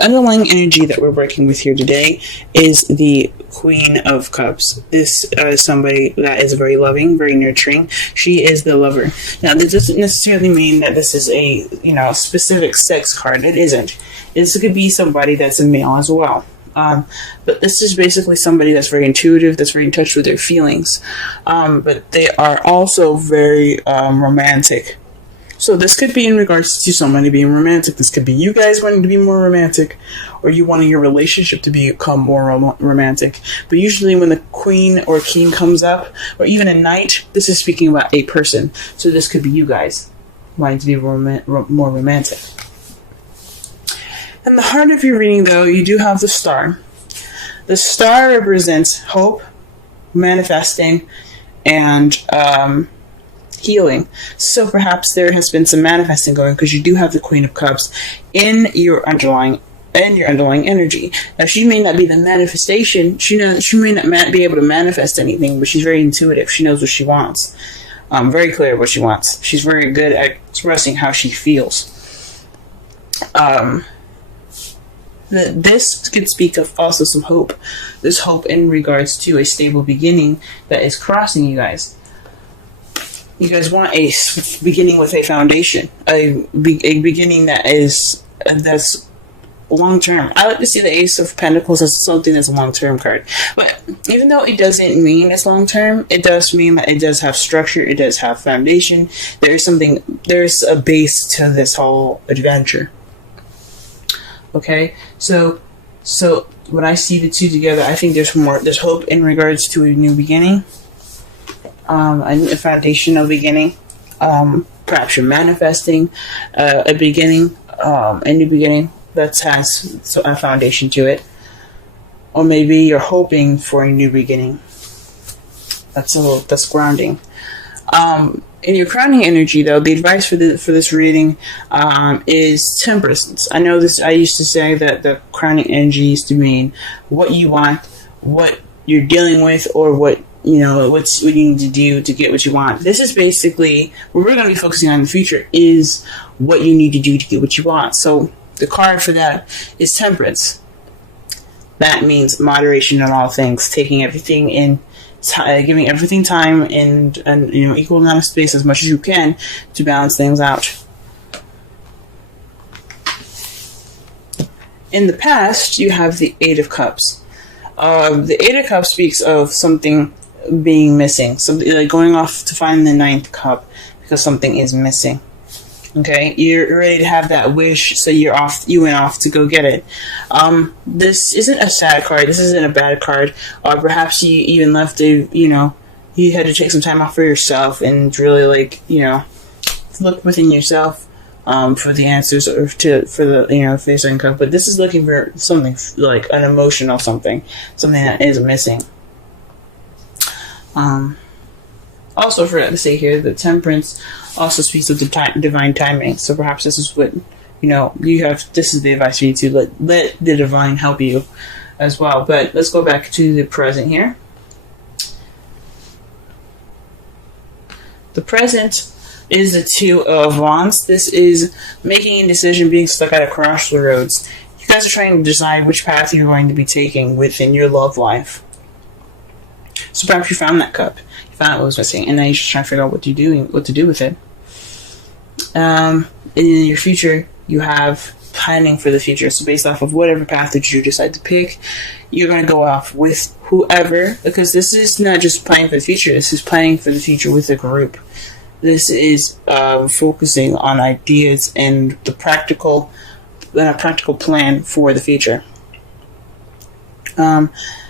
the underlying energy that we're working with here today is the Queen of Cups. This is somebody that is very loving, very nurturing. She is the lover. Now, this doesn't necessarily mean that this is a, specific sex card. It isn't. This could be somebody that's a male as well. But this is basically somebody that's very intuitive, that's very in touch with their feelings. But they are also very romantic. So this could be in regards to somebody being romantic. This could be you guys wanting to be more romantic, or you wanting your relationship to become more romantic. But usually when the queen or king comes up, or even a knight, this is speaking about a person. So this could be you guys wanting to be more romantic. In the heart of your reading, though, you do have the star. The star represents hope, manifesting, and healing. So perhaps there has been some manifesting going, because you do have the Queen of Cups in your underlying energy. Now, she may not be the manifestation. She may not be able to manifest anything, but she's very intuitive. She knows what she wants. Very clear what she wants. She's very good at expressing how she feels. This could speak of also some hope. This hope in regards to a stable beginning that is crossing you guys. You guys want a beginning with a foundation, a beginning that's long term. I like to see the Ace of Pentacles as something that's a long term card. But even though it doesn't mean it's long term, it does mean that it does have structure. It does have foundation. There's a base to this whole adventure. Okay, so when I see the two together, I think there's hope in regards to a new beginning. A foundational beginning. Perhaps you're manifesting a beginning, a new beginning that has a foundation to it. Or maybe you're hoping for a new beginning. That's grounding. In your crowning energy, though, the advice for this reading is temperance. I know this. I used to say that the crowning energy used to mean what you want, what you're dealing with, or what you need to do to get what you want. This is basically what we're going to be focusing on in the future, is what you need to do to get what you want. So the card for that is temperance. That means moderation in all things, taking everything in, giving everything time and equal amount of space as much as you can to balance things out. In the past, you have the Eight of Cups. The Eight of Cups speaks of something being missing, something like going off to find the ninth cup because something is missing. Okay, you're ready to have that wish, so you went off to go get it. This isn't a sad card. This isn't a bad card. Or perhaps you even left you had to take some time off for yourself and really look within yourself for the answers, or for the certain cup. But this is looking for something like an emotional something that is missing. Also, forgot to say here that temperance also speaks of the divine timing. So perhaps this is what you have. This is the advice you need to let the divine help you as well. But let's go back to the present here. The present is the Two of Wands. This is making a decision, being stuck at a crossroads. You guys are trying to decide which path you're going to be taking within your love life. So perhaps you found that cup. You found out what was missing, and now you're just trying to figure out what to do with it. And in your future, you have planning for the future. So based off of whatever path that you decide to pick, you're going to go off with whoever, because this is not just planning for the future. This is planning for the future with a group. This is focusing on ideas and the practical plan for the future.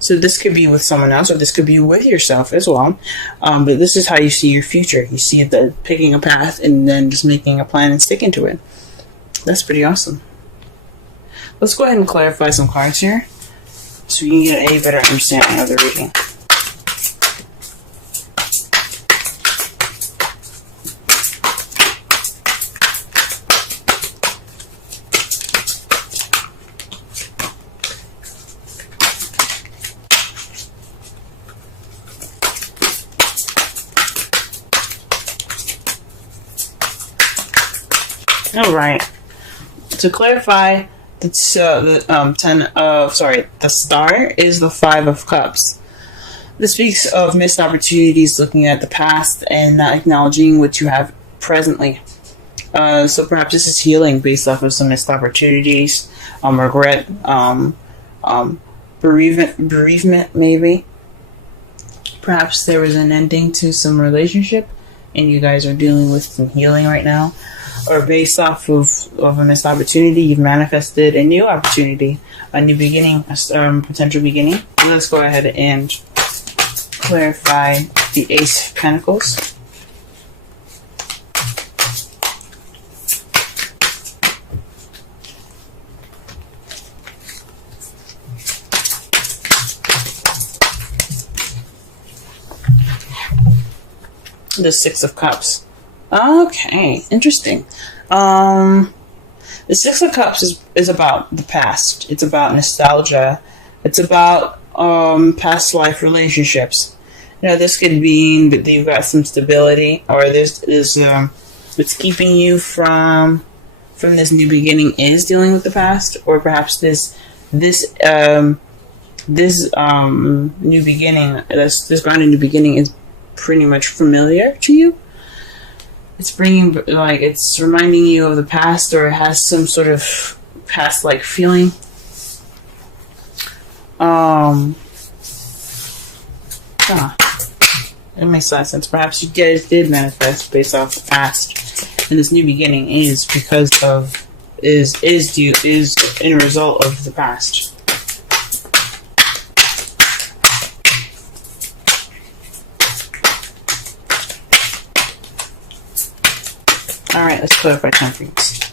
So this could be with someone else, or this could be with yourself as well. But this is how you see your future. You see the picking a path and then just making a plan and sticking to it. That's pretty awesome. Let's go ahead and clarify some cards here, so you can get a better understanding of the reading. Alright, to clarify The star is the Five of Cups. This speaks of missed opportunities, looking at the past and not acknowledging what you have presently. So perhaps this is healing based off of some missed opportunities, regret, bereavement, maybe. Perhaps there was an ending to some relationship, and you guys are dealing with some healing right now. Or based off of a missed opportunity, you've manifested a new opportunity, a new beginning, a potential beginning. Let's go ahead and clarify the Ace of Pentacles. The Six of Cups. Okay, interesting. The Six of Cups is about the past. It's about nostalgia. It's about past life relationships. You know, this could mean that you've got some stability, or what's keeping you from this new beginning is dealing with the past, or perhaps this new beginning, this grounded new beginning is pretty much familiar to you. It's it's reminding you of the past, or it has some sort of past-like feeling. It makes a lot of sense. Perhaps you guys did manifest based off the past, and this new beginning is because of is in a result of the past. Alright, let's clarify temperance.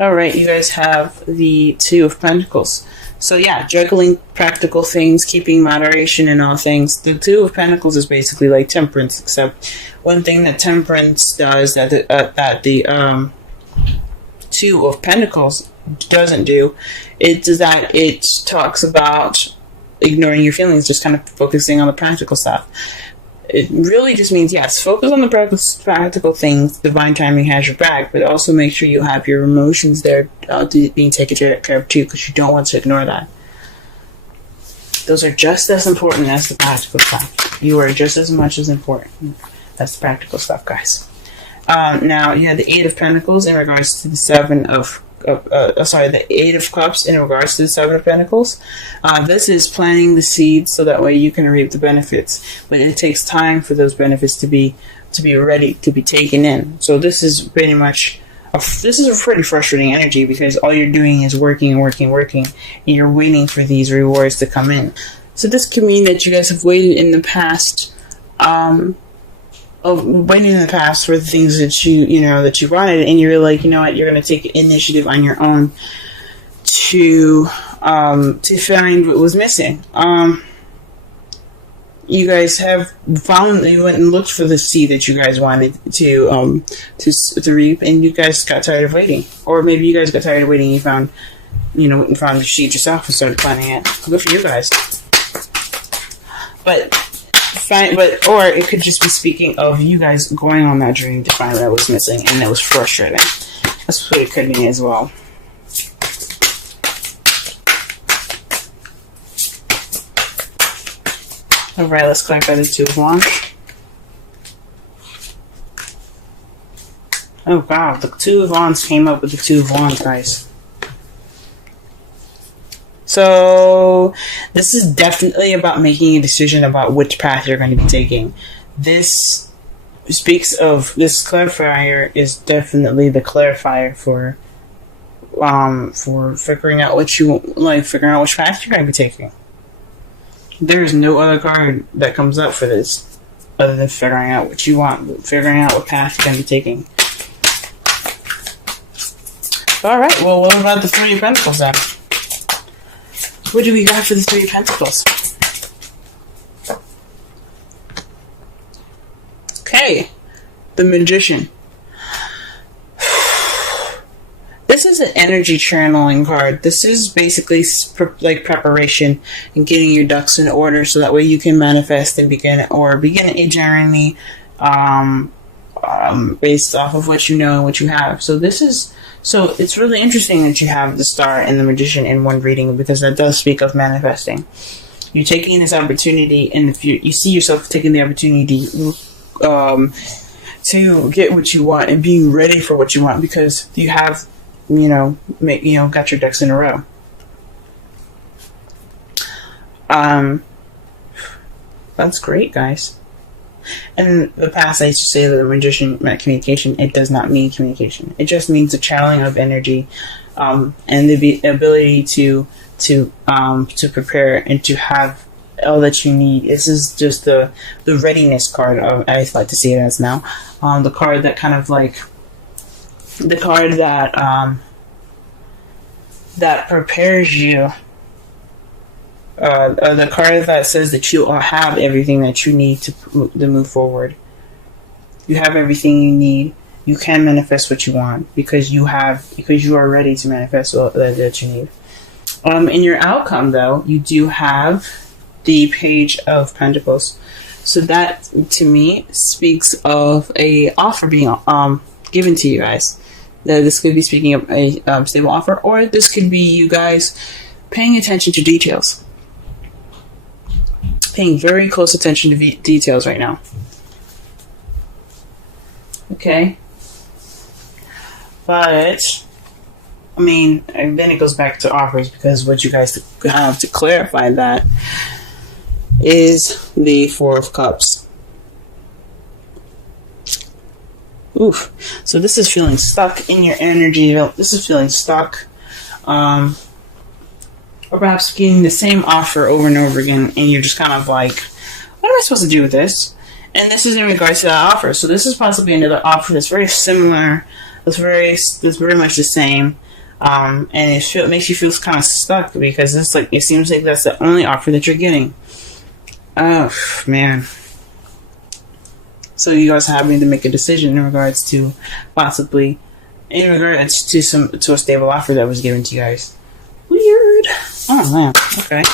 Alright, you guys have the Two of Pentacles. So yeah, juggling practical things, keeping moderation in all things. The Two of Pentacles is basically like temperance, except one thing that temperance does that the Two of Pentacles doesn't do, is that it talks about ignoring your feelings, just kind of focusing on the practical stuff. It really just means, yes, focus on the practical things. Divine timing has your back, but also make sure you have your emotions there being taken care of too, because you don't want to ignore that. Those are just as important as the practical stuff. You are just as much as important as the practical stuff, guys. Now, you have the Eight of Pentacles in regards to the the Eight of Cups in regards to the Seven of Pentacles. This is planting the seeds so that way you can reap the benefits, but it takes time for those benefits to be ready to be taken in. So this is pretty much a pretty frustrating energy, because all you're doing is working, and you're waiting for these rewards to come in. So this could mean that you guys have waited in the past, for the things that you wanted, and you're like, you know what, you're going to take initiative on your own to find what was missing. You guys have you went and looked for the seed that you guys wanted to reap, and you guys got tired of waiting, or maybe you guys got tired of waiting and you found the seed yourself and started planting it. Good for you guys. Or it could just be speaking of you guys going on that journey to find what was missing, and it was frustrating. That's what it could mean as well. Alright, let's clarify the Two of Wands. Oh wow, the Two of Wands came up with the Two of Wands, guys. So this is definitely about making a decision about which path you're going to be taking. This speaks of, this clarifier is definitely the clarifier for figuring out which path you're going to be taking. There is no other card that comes up for this other than figuring out what you want, figuring out what path you're going to be taking. Alright, well, what about the Three of Pentacles then? What do we got for the Three of Pentacles? Okay, the Magician. This is an energy channeling card. This is basically like preparation and getting your ducks in order so that way you can manifest and begin a journey, based off of what you know and what you have. So it's really interesting that you have the Star and the Magician in one reading, because that does speak of manifesting. You're taking this opportunity, and if you see yourself taking the opportunity to get what you want and being ready for what you want, because you have, got your ducks in a row. That's great, guys. And in the past, I used to say that the Magician meant communication. It does not mean communication. It just means the channeling of energy, and the ability to prepare and to have all that you need. This is just the readiness card. I like to see it as now. The card that kind of like the card that prepares you. The card that says that you have everything that you need to move forward. You have everything you need. You can manifest what you want because you are ready to manifest all that you need. In your outcome, though, you do have the Page of Pentacles. So that, to me, speaks of a offer being given to you guys. This could be speaking of a stable offer, or this could be you guys paying attention to details. Paying very close attention to details right now. Okay. But, I mean, and then it goes back to offers, because what you guys have to clarify that is the Four of Cups. Oof. So this is feeling stuck in your energy. This is feeling stuck. Or perhaps getting the same offer over and over again, and you're just kind of like, what am I supposed to do with this? And this is in regards to that offer. So this is possibly another offer that's very similar, that's very much the same, and it makes you feel kind of stuck, because it's like, it seems like that's the only offer that you're getting. Oh man. So you guys are having to make a decision in regards to possibly, in regards to a stable offer that was given to you guys. Weird. Oh man. Okay.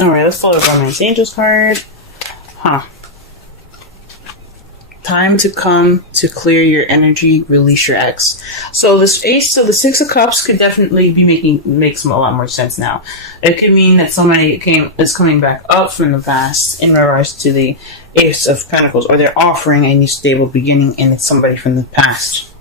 Alright, let's pull the Romance Angels card. Time to come to clear your energy, release your ex. So the Six of Cups could definitely be makes a lot more sense now. It could mean that somebody is coming back up from the past in regards to the Ace of Pentacles, or they're offering a new stable beginning, and it's somebody from the past.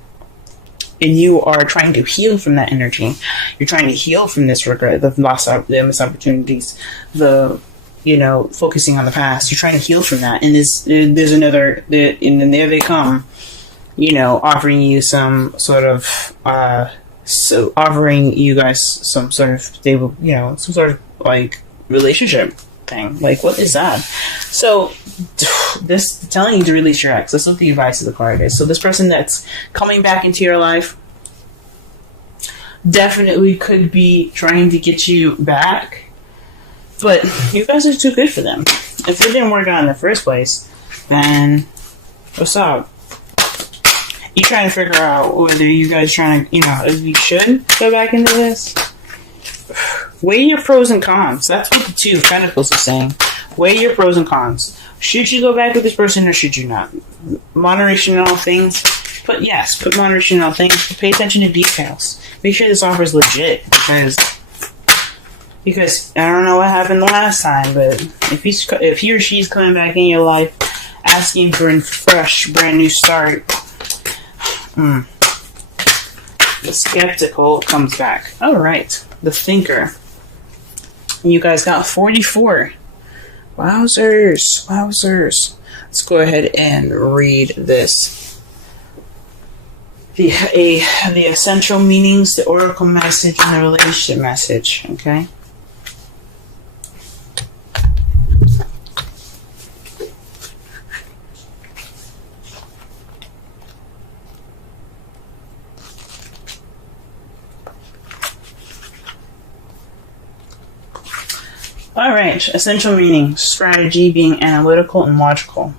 And you are trying to heal from that energy. You're trying to heal from this regret, the missed opportunities, focusing on the past. You're trying to heal from that. And there's another, and then there they come, offering you some sort of, offering you guys some sort of stable, some sort of like relationship thing. Like, what is that? So, this telling you to release your ex. That's what the advice of the card is. So this person that's coming back into your life definitely could be trying to get you back, but you guys are too good for them. If it didn't work out in the first place, then what's up? You trying to figure out whether you guys trying to, if you should go back into this. Weigh your pros and cons. That's what the Two of Pentacles is saying. Weigh your pros and cons. Should you go back with this person, or should you not? Moderation in all things. But yes, put moderation in all things. Pay attention to details. Make sure this offer is legit, because I don't know what happened the last time, but if he or she's coming back in your life asking for a fresh, brand new start, the skeptical comes back. Alright, the Thinker. You guys got 44. Wowzers. Let's go ahead and read this. The essential meanings, the oracle message, and the relationship message. Okay. Alright, essential meaning, strategy, being analytical and logical.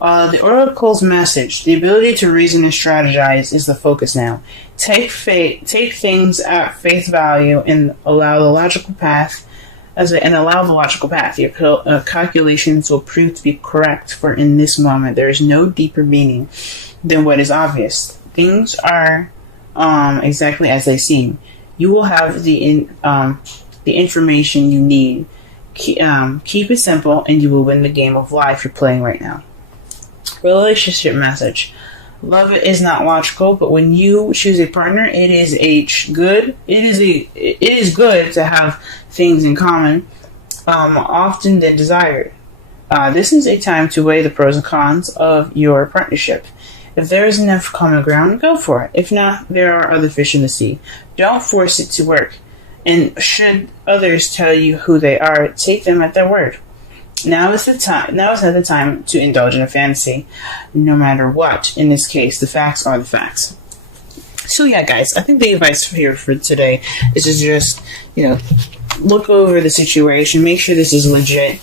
The Oracle's message: the ability to reason and strategize is the focus now. Take things at face value and allow the logical path. Your calculations will prove to be correct. For in this moment, there is no deeper meaning than what is obvious. Things are exactly as they seem. You will have the information you need. Keep it simple, and you will win the game of life you're playing right now. Relationship message: love is not logical, but when you choose a partner, it is good to have things in common, often than desired. This is a time to weigh the pros and cons of your partnership. If there is enough common ground, go for it. If not, there are other fish in the sea. Don't force it to work. And should others tell you who they are, take them at their word. Now is not the time to indulge in a fantasy, no matter what. In this case, the facts are the facts. So yeah, guys, I think the advice here for today is to just, look over the situation, make sure this is legit.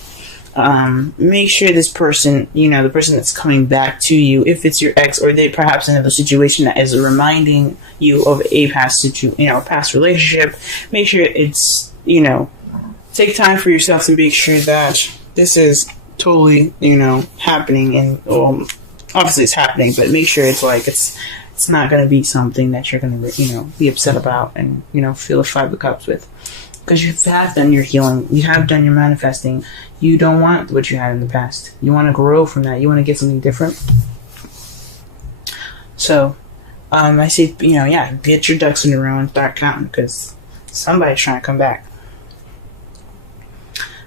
Make sure this person, the person that's coming back to you, if it's your ex or they perhaps another situation that is reminding you of a past past relationship, make sure it's, take time for yourself to make sure that this is totally, happening, and obviously it's happening, but make sure it's not going to be something that you're going to, be upset about and, feel the 5 of cups with. Because you have done your healing. You have done your manifesting. You don't want what you had in the past. You want to grow from that. You want to get something different. So, I say, get your ducks in a row and start counting, because somebody's trying to come back.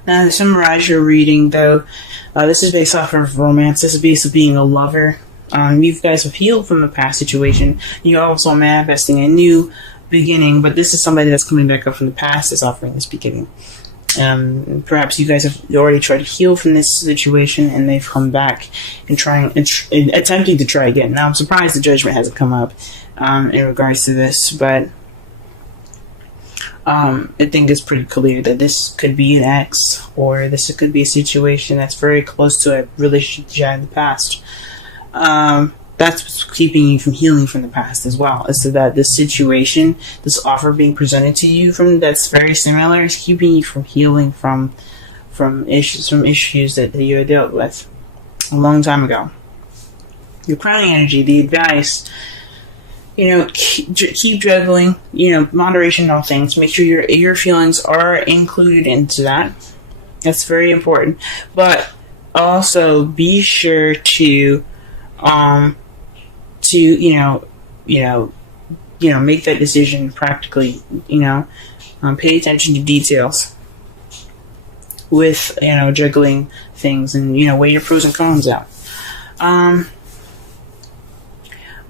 Now, to summarize your reading, though, this is based off of romance. This is based on being a lover. You guys have healed from the past situation. You're also manifesting a new beginning, but this is somebody that's coming back up from the past is offering this beginning. Perhaps you guys have already tried to heal from this situation, and they've come back and attempting to try again. Now, I'm surprised the judgment hasn't come up in regards to this, but I think it's pretty clear that this could be an ex, or this could be a situation that's very close to a relationship you had in the past. That's what's keeping you from healing from the past as well. Is so that this situation, this offer being presented to you that's very similar, is keeping you from healing from issues that you had dealt with a long time ago. Your crowning energy, the advice, keep juggling, moderation in all things. Make sure your feelings are included into that. That's very important. But also be sure to make that decision practically, pay attention to details with, juggling things, and, weigh your pros and cons out.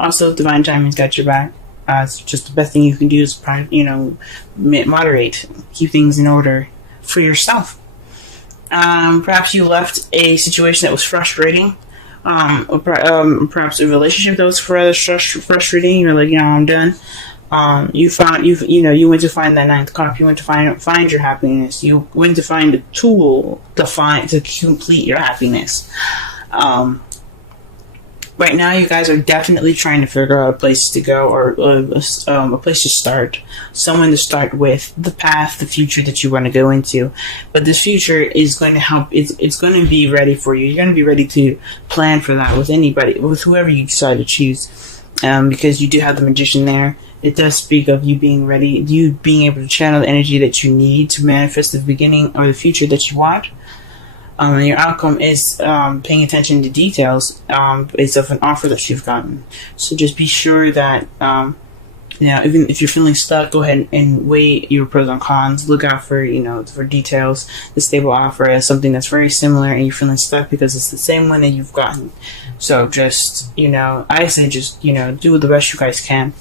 Also, divine timing's got your back. It's just the best thing you can do is, moderate, keep things in order for yourself. Perhaps you left a situation that was frustrating. Perhaps a relationship that was frustrating. You're like, I'm done. You went to find that ninth cup. You went to find your happiness. You went to find a tool to complete your happiness. Right now, you guys are definitely trying to figure out a place to go, or a place to start, someone to start with, the path, the future that you want to go into. But this future is going to help. It's going to be ready for you. You're going to be ready to plan for that with whoever you decide to choose, because you do have the Magician there. It does speak of you being ready, you being able to channel the energy that you need to manifest the beginning or the future that you want. And your outcome is paying attention to details based off an offer that you've gotten. So just be sure that, even if you're feeling stuck, go ahead and weigh your pros and cons. Look out for, for details. The stable offer is something that's very similar, and you're feeling stuck because it's the same one that you've gotten. So just, I say just, do the best you guys can.